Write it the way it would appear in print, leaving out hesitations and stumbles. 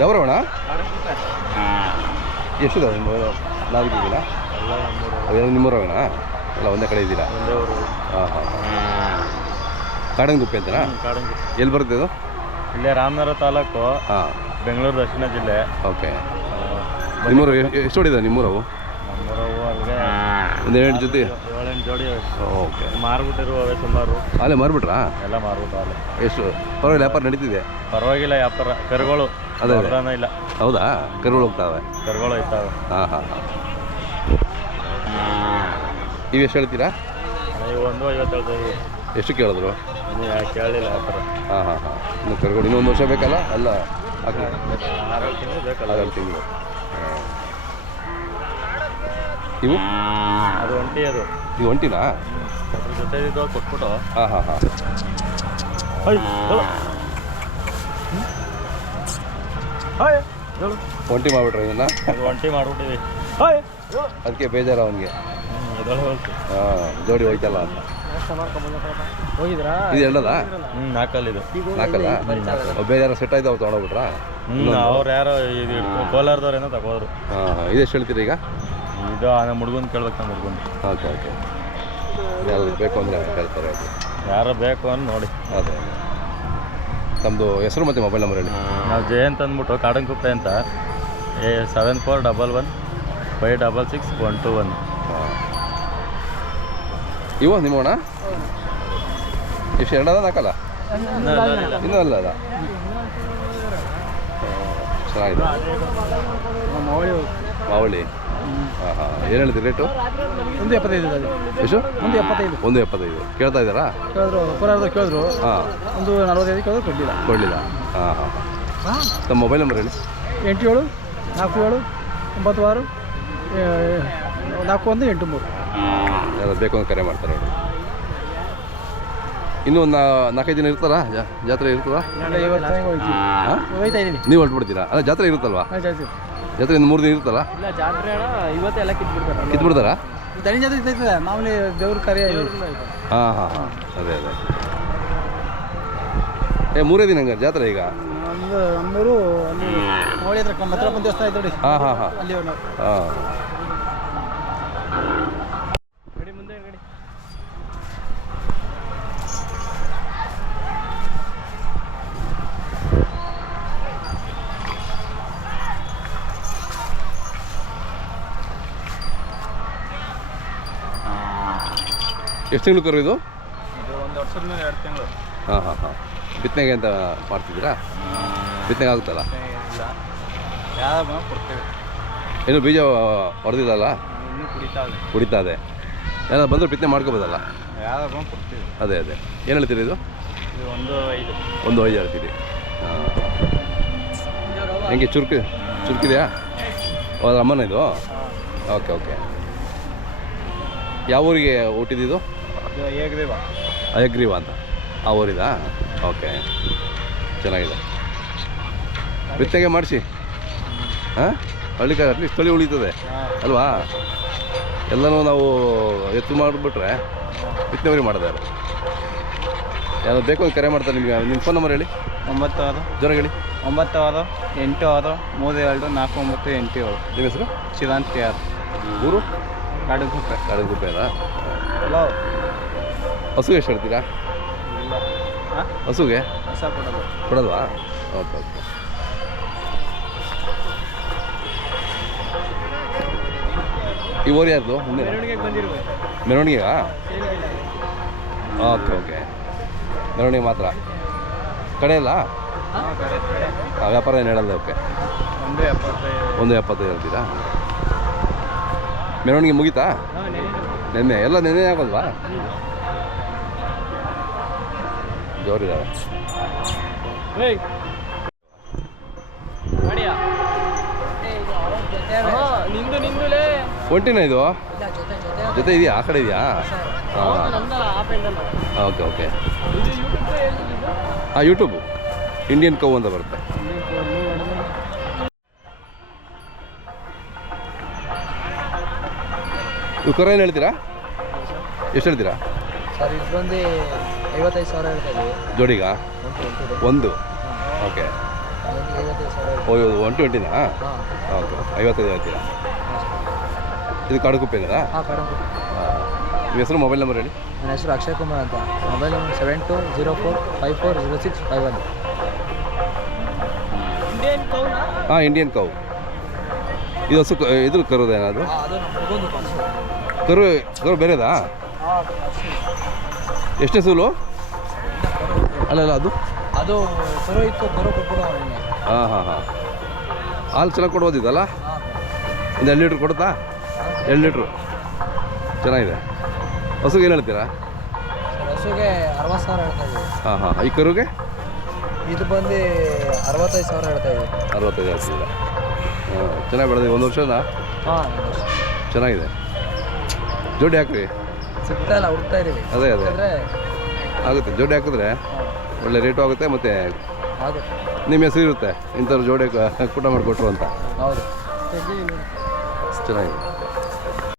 ಯಾವ್ರವಣ ಎಷ್ಟಿದಾವೆ ನಾಲ್ಕು ದಿನ ಅವೆಲ್ಲ ನಿಮ್ಮೂರವಣ ಎಲ್ಲ ಒಂದೇ ಕಡೆ ಇದ್ದೀರಾ? ಹಾಂ ಹಾಂ ಹಾಂ. ಕಾಡನಗುಪ್ಪೆ ಅಂತನಾ? ಎಲ್ಲಿ ಬರುತ್ತೆ ಅದು? ಇಲ್ಲೇ ರಾಮನಗರ ತಾಲೂಕು. ಹಾಂ, ಬೆಂಗಳೂರು ದಕ್ಷಿಣ ಜಿಲ್ಲೆ. ಓಕೆ. ನಿಮ್ಮೂರು ಎಷ್ಟು ಹೊಡಿದಾವೆ ನಿಮ್ಮೂರವು? ನಮ್ಮೂರವು ಅಲ್ಲಿಗೆ ಒಂದು 7 ಜೊತೆ 7-8 ಜೋಡಿ. ಓಕೆ. ಮಾರ್ಬಿಟ್ಟಿರುವವೆ ಸುಮಾರು. ಅಲ್ಲೇ ಮಾರ್ಬಿಟ್ರಾ? ಎಲ್ಲ ಮಾರ್ಬಿಟ್ಟು ಅಲ್ಲೇ. ಎಷ್ಟು ಪರವಾಗಿಲ್ಲ ವ್ಯಾಪಾರ ನಡೀತಿದೆ? ಪರವಾಗಿಲ್ಲ ವ್ಯಾಪಾರ. ಕರುಗಳು ಅದೇ ಇಲ್ಲ. ಹೌದಾ? ಕರುಗಳು ಹೋಗ್ತಾವೆ? ಕರುಗಳು ಇದ್ದಾವೆ. ಹಾಂ ಹಾಂ ಹಾಂ. ನೀವು ಎಷ್ಟು ಹೇಳ್ತೀರಾ? ನೀವು 1.50 ಹೇಳ್ತೀವಿ. ಎಷ್ಟು ಕೇಳಿದ್ರು? ಕೇಳಲಿಲ್ಲ ವ್ಯಾಪಾರ. ಹಾಂ ಹಾಂ ಹಾಂ. ಇನ್ನು ಕರುಗಳು ಇನ್ನೊಂದು ವರ್ಷ ಬೇಕಲ್ಲ? ಅಲ್ಲ 6 ತಿಂಗಳು ಬೇಕಲ್ಲ? 6 ತಿಂಗಳು. ಇವು ಅದು ಒಂಟಿ. ಅದು ಇವು ಒಂಟಿನಾ? ಅದ್ರ ಜೊತೆ ಇದು ಕೊಟ್ಬಿಟ್ಟು. ಹಾಂ ಹಾಂ ಹಾಂ. ಒಂಟಿ ಮಾಡಿಬಿಟ್ರೆ ಇದನ್ನು? ಒಂಟಿ ಮಾಡ್ಬಿಟ್ಟಿವಿ. ಅದಕ್ಕೆ ಬೇಜಾರು ಅವನಿಗೆ. ಹಾಂ, ಜೋಡಿ ಹೋಯ್ತಲ್ಲ ಅಂತ. ಹೋಗಿದ್ರಾ? ಇದು ಎರಡದ? ನಾಲ್ಕಲ್ಲ. ಇದು ನಾಲ್ಕಲ್ಲ? ಬೇಜಾರು ಸೆಟ್ ಆಯ್ತು ಅವ್ರು ತೊಗೊಂಡೋಗ್ಬಿಟ್ರಾ? ಅವ್ರು ಯಾರೋ ಇದು ಕೋಲಾರದವ್ರೇನೋ ತಗೋದ್ರು. ಹಾಂ ಹಾಂ. ಇದು ಎಷ್ಟು ಹೇಳ್ತೀರಿ ಈಗ? ಇದು ನಮ್ಮ ಹುಡುಗನ್ ಕೇಳ್ಬೇಕು. ನಮ್ಮ ಹುಡುಗನ್. Okay okay. ಯಾರು ಬೇಕು ಅಂದರೆ ಹೇಳ್ತಾರೆ ಅದು. ಯಾರು ಬೇಕು ಅಂತ ನೋಡಿ. ಅದೇ. ನಮ್ಮದು ಹೆಸರು ಮತ್ತು ಮೊಬೈಲ್ ನಂಬರ್ ಹೇಳಿ. ನಾವು ಜಯಂತ್ ಅಂದ್ಬಿಟ್ಟು ಕಾಡನಗುಪ್ಪೆ ಅಂತ. 7411 566 121. ಹಾಂ. ಇವು ನಿಮ್ಮೋಣ ಎಷ್ಟು ಎರಡದ ನಾಲ್ಕಲ್ಲ? ಇನ್ನೂ ಅಲ್ಲ ಅದ. ಚೆನ್ನಾಗಿದೆ. ಮಾವಳಿ. ಹಾಂ ಹಾಂ. ಏನು ಹೇಳ್ತೀರಿ ರೇಟು? 1.75. ಎಷ್ಟು? 1.75. 1.75 ಕೇಳ್ತಾ ಇದ್ದಾರಾ? ಕೇಳಿದ್ರು. ಹಾಂ. 1.45 ಕೇಳಿದ್ರು. ಕೊಡಲಿಲ್ಲ. ಹಾಂ ಹಾಂ ಹಾಂ. ತಮ್ಮ ಮೊಬೈಲ್ ನಂಬರ್ ಹೇಳಿ. 87 47 96 4183. ಯಾರು ಬೇಕು ಅಂತ ಕರೆ ಮಾಡ್ತಾರೆ ನೋಡಿ. ಇನ್ನೂ ಒಂದು 4-5 ದಿನ ಇರ್ತಾರಾ? ಜಾತ್ರೆ ಇರ್ತದಾ? ಹಾಂ, ನೀವು ಹೊರಟ್ಬಿಡ್ತೀರಾ? ಅಲ್ಲ, ಜಾತ್ರೆ ಇರುತ್ತಲ್ವಾ? ಜಾತ್ರೆ ಇನ್ನು 3 ದಿನ ಇರುತ್ತಲ್ಲ? ಇಲ್ಲ, ಜಾತ್ರೆ ಇವತ್ತೆಲ್ಲ ಕಿತ್ಬಿಡ್ತಾರಾ? ದನಿ ಜಾತ್ರೆ ಇರ್ತೈತೆ ಮಾಮೂಲಿ. ದೇವ್ರ ಕರಿಯ. ಹಾಂ ಹಾಂ ಹಾಂ. ಅದೇ ಅದೇ. 3 ದಿನ ಹಂಗಾರೆ ಜಾತ್ರೆ ಈಗ? ನಮ್ಮೂರು ಅಲ್ಲಿ ಮೌಳಿ ಹತ್ರ ಮತ್ರಪ್ಪನ ದೇವಸ್ಥಾನ ಐತೆ ನೋಡಿ. ಹಾಂ ಹಾಂ ಹಾಂ. ಅಲ್ಲಿ ಹಾಂ. ಗಡಿ ಮುಂದೆ ಗಡಿ. ಎಷ್ಟು ತಿಂಗಳು ಕರು ಇದು? ಇದು 1 ವರ್ಷದ ಮೇಲೆ 2 ತಿಂಗಳು. ಹಾಂ ಹಾಂ ಹಾಂ. ಬಿತ್ತನೆಗೆ ಅಂತ ಮಾಡ್ತಿದ್ದೀರಾ? ಬಿತ್ತನೆಗೆ ಆಗುತ್ತಲ್ಲ? ಇಲ್ಲ, ಯಾವ ಕೊಡ್ತೇವೆ. ಏನು ಬೀಜ ಹೊಡೆದಿಲ್ಲಲ್ಲ? ಇನ್ನೂ ಕುಡಿತಾ ಇದೆ. ಏನಾದ್ರು ಬಂದರೂ ಬಿತ್ತನೆ ಮಾಡ್ಕೋಬೋದಲ್ಲ? ಯಾವ ಕೊಡ್ತೀವಿ. ಅದೇ ಅದೇ. ಏನು ಹೇಳ್ತೀರಿ ಇದು? ಇದು 1.5. 1.5 ಹೇಳ್ತೀರಿ. ಹಾಂ. ಹೆಂಗೆ ಚುರುಕಿದೆಯಾ? ಅದ್ರ ಅಮ್ಮನ ಇದು? Okay okay. ಯಾವ ಊರಿಗೆ ಹುಟ್ಟಿದ್ದು? ಅಯಗ್ರೀವ ಅಂತ ಆ ಊರಿದಾ? ಓಕೆ, ಚೆನ್ನಾಗಿದೆ. ಬಿತ್ತನೆಗೆ ಮಾಡಿಸಿ. ಹಾಂ, ಹಳ್ಳಿಕಾಯಿ ಅಟ್ಲೀಸ್ಟ್ ತಳಿ ಉಳಿತದೆ ಅಲ್ವಾ? ಎಲ್ಲನೂ ನಾವು ಎತ್ತು ಮಾಡಿಬಿಟ್ರೆ ಬಿತ್ತನೆವರಿಗೆ ಮಾಡೋದು ಯಾರು? ಯಾರು ಬೇಕು ಅಂತ ಕರೆ ಮಾಡ್ತಾರೆ ನಿಮಗೆ. ನಿಮ್ಮ ಫೋನ್ ನಂಬರ್ ಹೇಳಿ. 96 ಜ್ವರ ಹೇಳಿ. 96 86 32 49 87. ನಿಮ್ಮ ಹೆಸರು? ಶಿವಾಂತ್ KR. ಊರು? ಕಾಡನಗುಪ್ಪೆ ಅಲ್ಲ? ಹಲೋ. ಹಸು ಎಷ್ಟು ಹೇಳ್ತೀರಾ? ಹಸುಗೆ ಕೊಡಲ್ವಾ? Okay okay. ಈ ಊರು ಯಾರ್ದು? ಮೆರವಣಿಗೆಗಾ? Okay okay. ಮೆರವಣಿಗೆ ಮಾತ್ರ ಕಡೆ ಇಲ್ಲ? ವ್ಯಾಪಾರ ಏನು ಹೇಳಲ್ಲ? ಓಕೆ. 1.75 ಹೇಳ್ತೀರಾ? ಮೆರವಣಿಗೆ ಮುಗೀತಾ? ನೆನ್ನೆ ಎಲ್ಲ ನೆನ್ನೆ ಆಗೋಲ್ವಾ? ಜೋರಿದ್ದಾವೆ. ಒಂಟಿನ ಇದು? ಜೊತೆ ಇದೆಯಾ? ಆ ಕಡೆ ಇದೆಯಾ? ಹಾಂ, ಓಕೆ ಓಕೆ. ಹಾಂ, ಯೂಟ್ಯೂಬು ಇಂಡಿಯನ್ ಕೌ ಅಂತ ಬರುತ್ತೆ. ಇವು ಕರ ಏನು ಹೇಳ್ತೀರಾ? ಎಷ್ಟು ಹೇಳ್ತೀರಾ ಸರ್? ಇದು ಬಂದು 55,000 ಹೇಳ್ತಾ ಇದ್ದೀವಿ ಜೋಡಿಗಾ? ಒಂದು. ಓಕೆ. 55,000. ಓ ಇದು 120ನಾ? ಹಾಂ ಓಕೆ 55 ಹೇಳ್ತೀರಾ? ಇದು ಕಾಡುಕುಪ್ಪೆನಾ? ಹಾಂ ಕಡಂಕು. ಹಾಂ. ನಿಮ್ಮ ಹೆಸರು ಮೊಬೈಲ್ ನಂಬರ್ ಹೇಳಿ. ನನ್ನ ಹೆಸರು ಅಕ್ಷಯ್ ಕುಮಾರ್ ಅಂತ. ಮೊಬೈಲ್ 7204540651. ಹಾಂ ಇಂಡಿಯನ್ ಕೌ. ಇದು ಹಸು ಇದ್ರ ಕರುದೇನಾ ಅದು? ಅದು ನಮ್ಮ ಮಗಂದು ಕರು ಬೇರೆದಾ? ಎಷ್ಟೇ ಸೂಲು? ಅಲ್ಲ ಅದು ಅದು ಕರು ಇತ್ತು, ಕರು ಕೊಟ್ಬಿಡು. ಹಾಂ ಹಾಂ ಹಾಂ. ಹಾಲು ಚೆನ್ನಾಗಿ ಕೊಡ್ಬೋದಿದ್ದಲ್ಲ? ಹಾಂ ಒಂದು 2 ಲೀಟ್ರ್ ಕೊಡುತ್ತಾ? 2 ಲೀಟ್ರು ಚೆನ್ನಾಗಿದೆ. ಹಸುಗೆ ಏನು ಹೇಳ್ತೀರಾ? ಸರ್ ಹಸುಗೆ 60,000 ಹೇಳ್ತಾ ಇದ್ದೀವಿ. ಹಾಂ ಹಾಂ. ಈ ಕರುಗೆ ಇದು ಬಂದು 65,000 ಹೇಳ್ತಾ ಇದ್ದೀವಿ. 65 ಹೇಳ್ತಿದ್ದೀರಾ? ಹಾಂ ಚೆನ್ನಾಗಿ ಬೆಳೆದಿದೆ. 1 ವರ್ಷನಾ? ಹಾಂ ಚೆನ್ನಾಗಿದೆ. ಜೋಡಿ ಹಾಕ್ರಿ. ಸಿಗ್ತಾ ಇಲ್ಲ, ಹುಡ್ತಾ ಇದ್ದೀವಿ. ಅದೇ ಅಂದರೆ ಆಗುತ್ತೆ. ಜೋಡಿ ಹಾಕಿದ್ರೆ ಒಳ್ಳೆ ರೇಟು ಆಗುತ್ತೆ. ಮತ್ತು ಆಗುತ್ತೆ. ನಿಮ್ಮ ಹೆಸರು ಇರುತ್ತೆ ಇಂಥವ್ರು ಜೋಡಿ ಕೂಟ ಮಾಡಿಕೊಟ್ರು ಅಂತ. ಹೌದು ಚೆನ್ನಾಗಿದೆ.